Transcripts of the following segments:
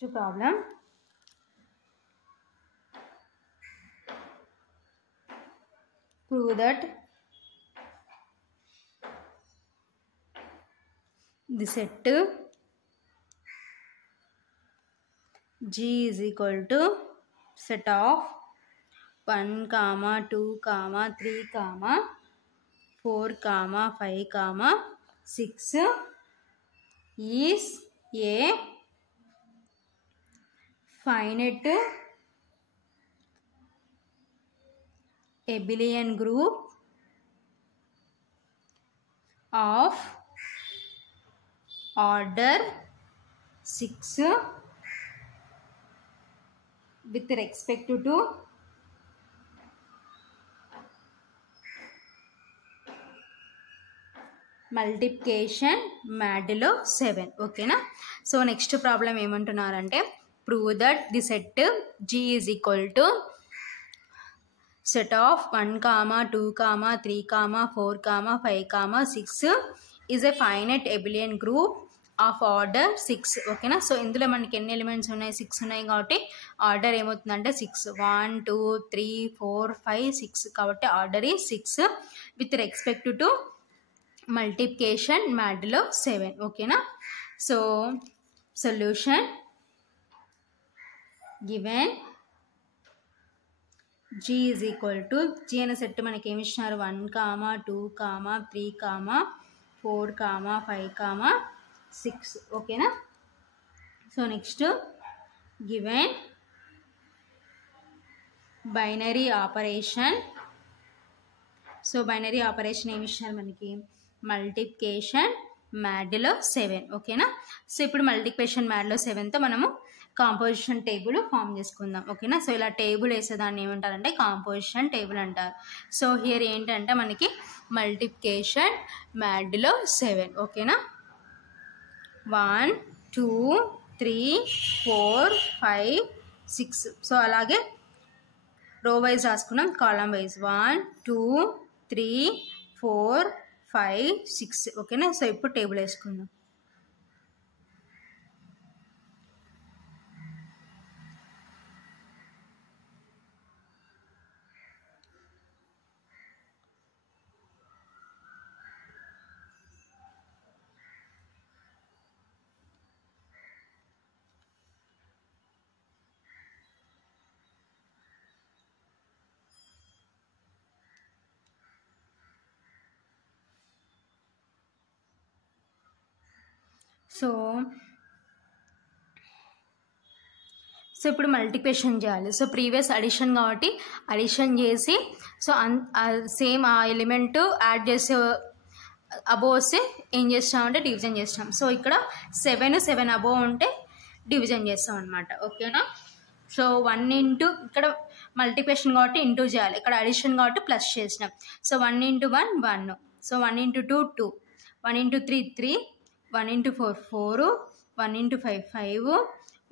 Next problem. Prove that the set G is equal to set of 1, 2, 3, 4, 5, 6 is a finite abelian group of order 6 with respect to multiplication modulo 7. ఓకేనా. So next problem ఏమంటున్నారంటే prove that the set G is equal to set of 1, 2, 3, 4, 5, 6 is a finite abelian group of order 6. ఓకేనా. So ఇందులో మనకి ఎన్ని elements ఉన్నాయి? 6 ఉన్నాయి కాబట్టి order ఏమవుతుందంటే 6 1 2 3 4 5 6 కాబట్టి ఆర్డర్ ఈ 6 with respect to multiplication modulo 7. ఓకేనా. So solution given G is equal to G అనే సెట్ మనకి ఏమి ఇచ్చినారు? 1, 2, 3, 4, 5, 6. ఓకేనా. So next given binary operation. So binary operation ఏమి ఇచ్చినారు మనకి? Multiplication modulo 7. ఓకేనా. సో ఇప్పుడు మల్టిప్లికేషన్ మాడ్యులో 7తో మనము కాంపోజిషన్ టేబుల్ ఫామ్ చేసుకుందాం. ఓకేనా. సో ఇలా టేబుల్ వేసేదాన్ని ఏమంటారంటే కాంపోజిషన్ టేబుల్ అంటారు. సో హియర్ ఏంటంటే మనకి మల్టిప్లికేషన్ మాడ్యులో 7. ఓకేనా. 1 2 3 4 5 6. సో అలాగే రో వైజ్ రాసుకున్నాం, కాలం వైజ్ 1 2 3 4 5 6. ఓకేనా. సో ఇప్పుడు టేబుల్ వేసుకుందాం. సో ఇప్పుడు మల్టిప్లికేషన్ చేయాలి. సో ప్రీవియస్ అడిషన్ కాబట్టి అడిషన్ చేసి సో సేమ్ ఆ ఎలిమెంట్ యాడ్ చేసే అబోవ్ వస్తే ఏం చేస్తామంటే డివిజన్ చేస్తాం. సో ఇక్కడ 7 అబోవ్ ఉంటే డివిజన్ చేస్తాం అనమాట. ఓకేనా. సో 1 ఇంటూ ఇక్కడ మల్టిప్లికేషన్ కాబట్టి ఇంటూ చేయాలి, ఇక్కడ అడిషన్ కాబట్టి ప్లస్ చేసినాం. So 1 into 1 1. So 1 into 2 2, 1 into 3 3, 1 into 4 4, 1 into 5 5,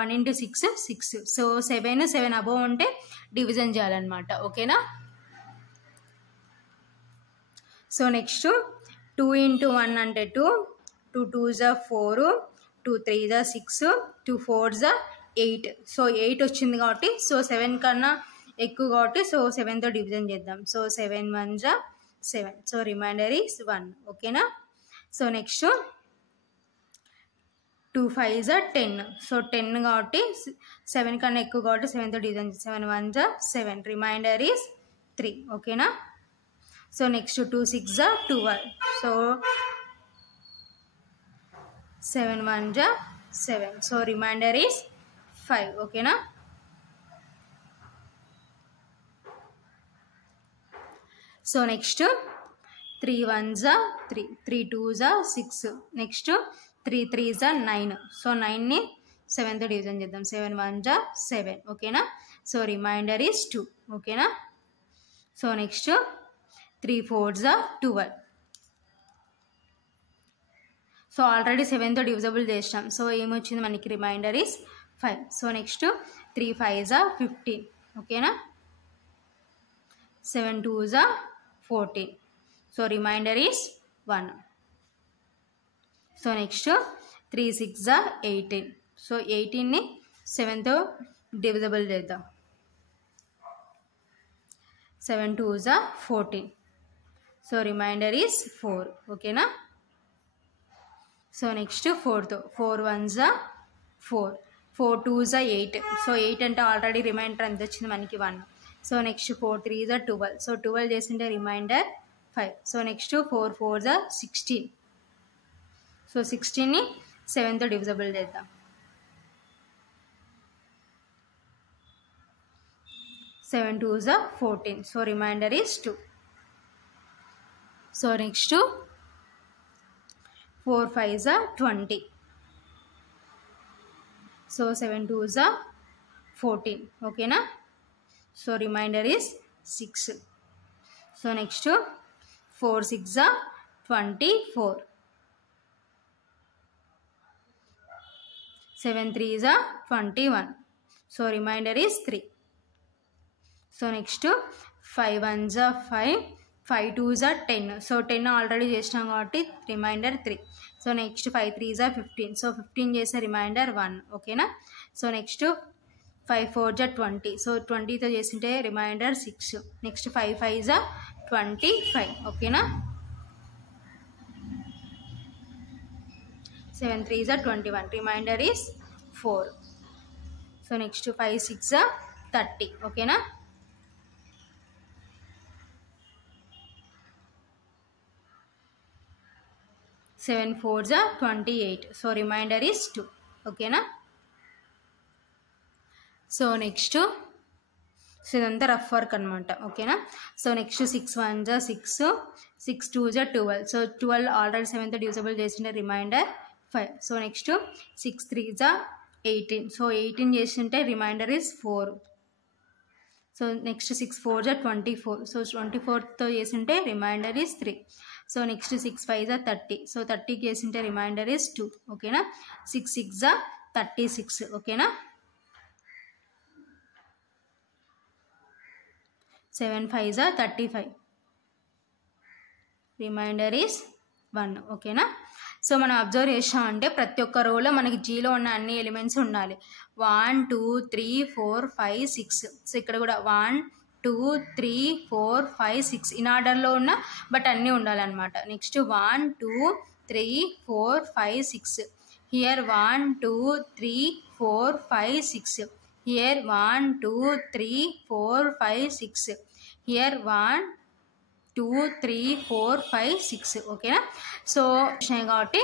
1 into 6 6. So 7 above ఉంటే డివిజన్ చేయాలన్నమాట. ఓకేనా. సో నెక్స్ట్ 2 ఇంటూ 1 అంటే 2, 2 2s 4, 2 3s 6, 2 4s 8. సో 8 వచ్చింది కాబట్టి సో 7 కన్నా ఎక్కువ కాబట్టి సో 7తో డివిజన్ చేద్దాం. So 7 1s 7. So reminder is 1. ఓకేనా. So next 2 5s 10. సో 10 కాబట్టి 7 కన్నా ఎక్కువ కాబట్టి 7తో డివిజన్ 7 1s 7. Reminder is 3. ఓకేనా. So next 2 6s 12. So 7 1s 7. So reminder is 5. ఓకేనా. So next 3 1s 3, 3 2s 6. Next 3 3s 9. So 9ని 7తో డివిజన్ చేద్దాం. 7 1s 7. ఓకేనా. So reminder is 2. ఓకేనా. So next 3 4s 12. So already 7తో డివిజబుల్ చేసినాం. సో ఏమొచ్చింది మనకి? Reminder is 5. So next 3 5s 15. ఓకేనా. 7 2s 14. So reminder is 1. So next 3 6s 18. So 18ని 7తో డివిజిబుల్ చేద్దాం. 7 2s are 14. So reminder is 4. ఓకేనా. సో నెక్స్ట్ 4తో 4 1s are 4, 4 2s are 8. So 8 అంటే ఆల్రెడీ రిమైండర్ ఎంత వచ్చింది మనకి 1. So next 4 3s are 12. So 12 చేసింటే reminder 5. So next 4 4s are 16. So 16ని 7తో డివిజిబుల్ చేద్దాం. 7 2s are 14. So reminder is 2. So next 4 5s are 20. So 7 2s are 14. ఓకేనా. So reminder is 6. So next 4 6s are 24. 7 3s are 21. So reminder is 3. So next 5 1s are 5, 5 2s are 10. So 10 already చేసినాం కాబట్టి reminder 3. So next 5 3s are 15. So 15 చేసే reminder 1. ఓకేనా. So next 5 4s are 20. So 20తో చేసింటే reminder 6. Next 5 5s are 25. ఓకేనా. 7 3s are 21. Reminder is 4. So next 5 6s are 30. ఓకేనా. 7 4s are 28. So reminder is 2. ఓకేనా. So next ఇదంతా rough work అనమాట. ఓకేనా. So next 6 1s are 6, 6 2s are 12. So 12 already 7తో divisible చేసిన reminder 5. So next 6 3s are 18. So 18 చేసింటే reminder is 4. So next 6 4s are 24. So 24తో చేసింటే reminder is 3. So next 6 5s are 30. So 30 చేసింటే reminder is 2. ఓకేనా. 6 6s are 36. ఓకేనా. 7 5s are 35. Reminder is 1. ఓకేనా. So మనం అబ్జర్వ్ చేసామంటే ప్రతి ఒక్క రోలో మనకి జీలో ఉన్న అన్ని ఎలిమెంట్స్ ఉండాలి. 1 2 3 4 5 6. సో ఇక్కడ కూడా 1 2 3 4 5 6 ఇన్ ఆర్డర్లో ఉన్న బట్ అన్నీ ఉండాలన్నమాట. నెక్స్ట్ 1 2 3 4 5 6. హియర్ 1 2 3 4 5 6. హియర్ 1 2 3 4 5 6. హియర్ 1 2 3 4 5 6. ఓకేనా. సో కాబట్టి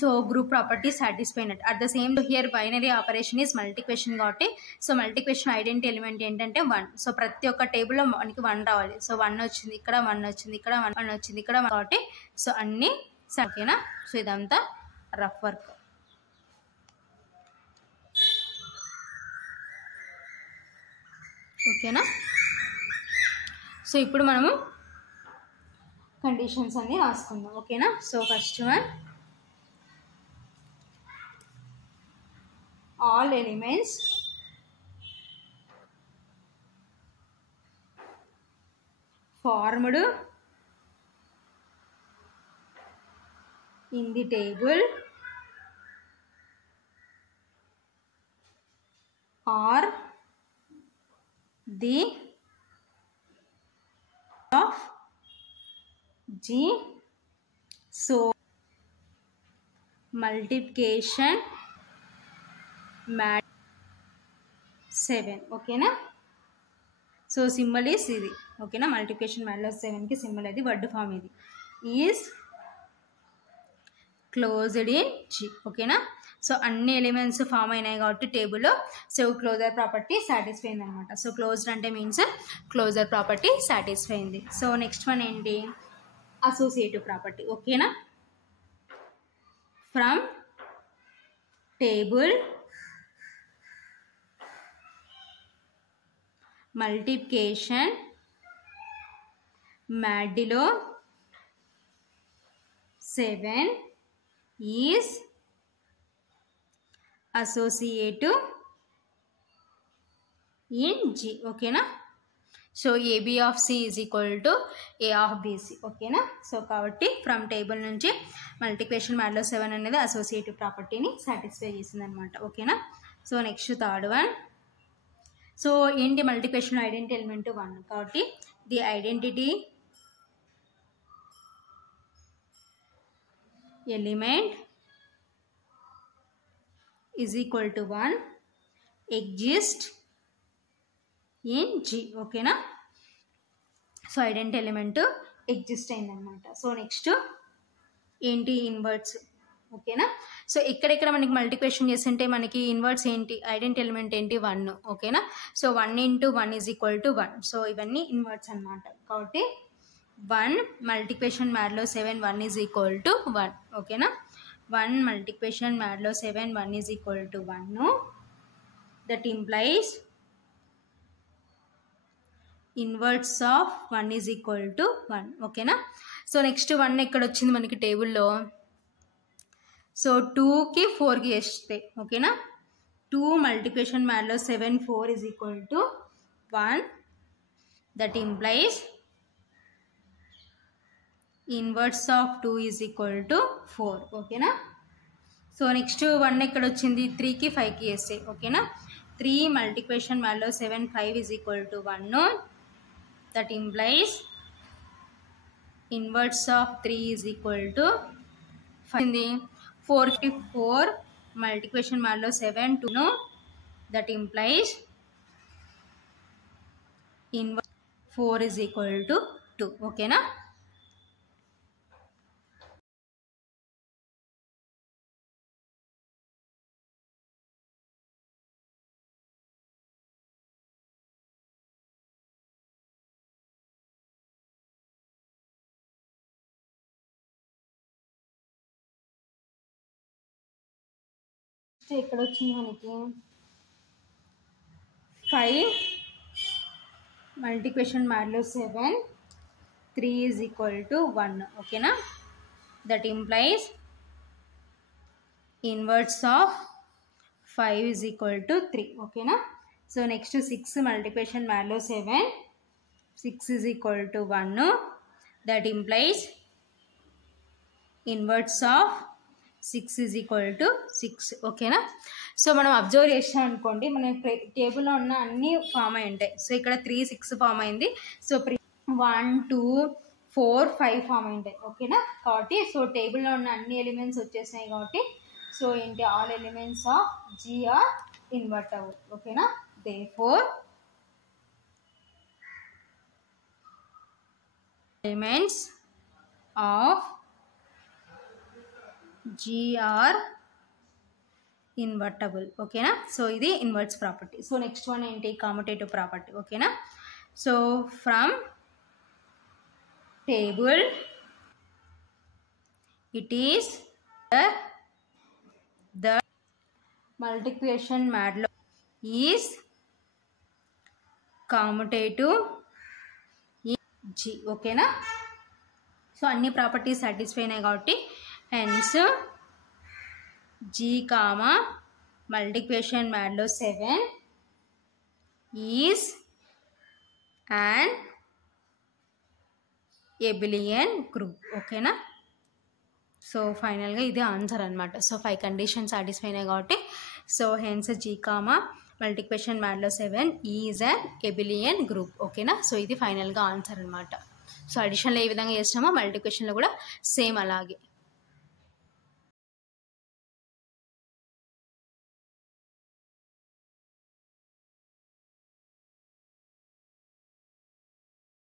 సో గ్రూప్ ప్రాపర్టీ సాటిస్ఫై అయినట్టు. At the same here binary operation is multiplication కాబట్టి సో మల్టిప్లికేషన్ ఐడెంటిటీ ఎలిమెంట్ ఏంటంటే 1. సో ప్రతి ఒక్క టేబుల్లో మనకి 1 రావాలి. సో 1 వచ్చింది, ఇక్కడ 1 వచ్చింది, ఇక్కడ 1 వచ్చింది, ఇక్కడ 1 కాబట్టి సో అన్నీ ఓకేనా. సో ఇదంతా రఫ్ వర్క్. ఓకేనా. సో ఇప్పుడు మనము కండిషన్స్ అన్నీ రాసుకుందాం. ఓకేనా. So first one, all elements formed in the table are the of G. So multiplication mat 7. ఓకేనా. సో సింబల్ ఈస్ ఇది. ఓకేనా. మల్టిప్లికేషన్ మ్యాట్లో 7కి సింబల్ అది వర్డ్ ఫామ్ ఇది ఈజ్ క్లోజ్డ్ ఇన్ జీ. ఓకేనా. సో అన్ని ఎలిమెంట్స్ ఫామ్ అయినాయి కాబట్టి టేబుల్లో సో క్లోజర్ ప్రాపర్టీ సాటిస్ఫై అయింది అనమాట. సో క్లోజ్డ్ అంటే మీన్స్ క్లోజర్ ప్రాపర్టీ సాటిస్ఫై అయింది. సో నెక్స్ట్ వన్ ఏంటి, అసోసియేటివ్ ప్రాపర్టీ. ఓకేనా. From table multiplication modulo 7 is associative in G. ఓకేనా. So AB of C is equal to A of BC. ఓకేనా. So కాబట్టి from table నుంచి multiplication modulo 7 అనేది associative ప్రాపర్టీని satisfy చేసింది అనమాట. ఓకేనా. So next third one. So ఏంటి మల్టిప్లికేషన్ ఐడెంటిటీ ఎలిమెంట్ 1 కాబట్టి the identity element is equal to 1 exist in G. ఓకేనా. సో ఐడెంటిటీ ఎలిమెంట్ ఎగ్జిస్ట్ అయిందనమాట. సో నెక్స్ట్ ఏంటి ఇన్వర్ట్స్. ఓకేనా. సో ఎక్కడెక్కడ మనకి మల్టిప్లికేషన్ చేస్తుంటే మనకి ఇన్వర్ట్స్ ఏంటి ఐడెంటిటీ ఎలిమెంట్ ఏంటి 1. ఓకేనా. సో 1 × 1 = 1. సో ఇవన్నీ ఇన్వర్ట్స్ అనమాట. కాబట్టి 1 మల్టిప్లికేషన్ మ్యాడ్లో 7 1 = 1. ఓకేనా. 1 multiplication madlo 7 1 = 1. That implies inverse of 1 = 1. ఓకేనా. సో నెక్స్ట్ 1 ఎక్కడ వచ్చింది మనకి టేబుల్లో. సో 2కి 4కి వేస్తే ఓకేనా. 2 multiplication madlo 7 4 = 1. That implies inverse of 2 = 4. ఓకేనా. సో నెక్స్ట్ 1 ఎక్కడ వచ్చింది 3కి 5కి వేస్తే ఓకేనా. 3 మల్టిప్లికేషన్ మ్యాడ్లో 7 5 = 1. That implies inverse of 3 = 5. 4కి 4 మల్టిప్లికేషన్ మ్యాడ్లో 7 2. That implies inverse 4 = 2. ఓకేనా. ఇక్కడ వచ్చింది మనకి 5 మల్టిప్లికేషన్ మ్యాడ్లో 7 3 = 1. ఓకేనా. That implies inverse of 5 = 3. ఓకేనా. సో నెక్స్ట్ 6 మల్టిప్లికేషన్ మ్యాడ్లో 7 6 = 1. That implies inverse of 6 = 6. ఓకేనా. సో మనం అబ్జర్వ్ చేసాం అనుకోండి మన టేబుల్లో ఉన్న అన్నీ ఫామ్ అయి ఉంటాయి. సో ఇక్కడ 3 6 ఫామ్ అయింది. సో 1 2 4 5 ఫామ్ అయి ఉంటాయి. ఓకేనా. కాబట్టి సో టేబుల్లో ఉన్న అన్ని ఎలిమెంట్స్ వచ్చేసినాయి కాబట్టి సో ఏంటి all elements of G are invertible. ఓకేనా. Therefore elements of G are invertible. ఓకేనా. సో ఇది inverse property. So next one ఏంటి కామ్యుటేటివ్ ప్రాపర్టీ. ఓకేనా. So from table it is the multiplication మ్యాడ్లో ఈజ్ కామ్యుటేటివ్ ఇన్ G. ఓకేనా. So అన్ని properties satisfy అయినాయి కాబట్టి hence G comma multiplication madlo 7 is an abelian group. ఓకేనా. So ఫైనల్గా ఇది ఆన్సర్ అనమాట. సో 5 కండిషన్స్ సాటిస్ఫై అయినాయి కాబట్టి so hence G comma multiplication madlo 7 is an abelian group. ఓకేనా. సో ఇది ఫైనల్గా ఆన్సర్ అనమాట. సో అడిషన్లో ఏ విధంగా చేస్తామో మల్టిప్లికేషన్లో కూడా సేమ్ అలాగే.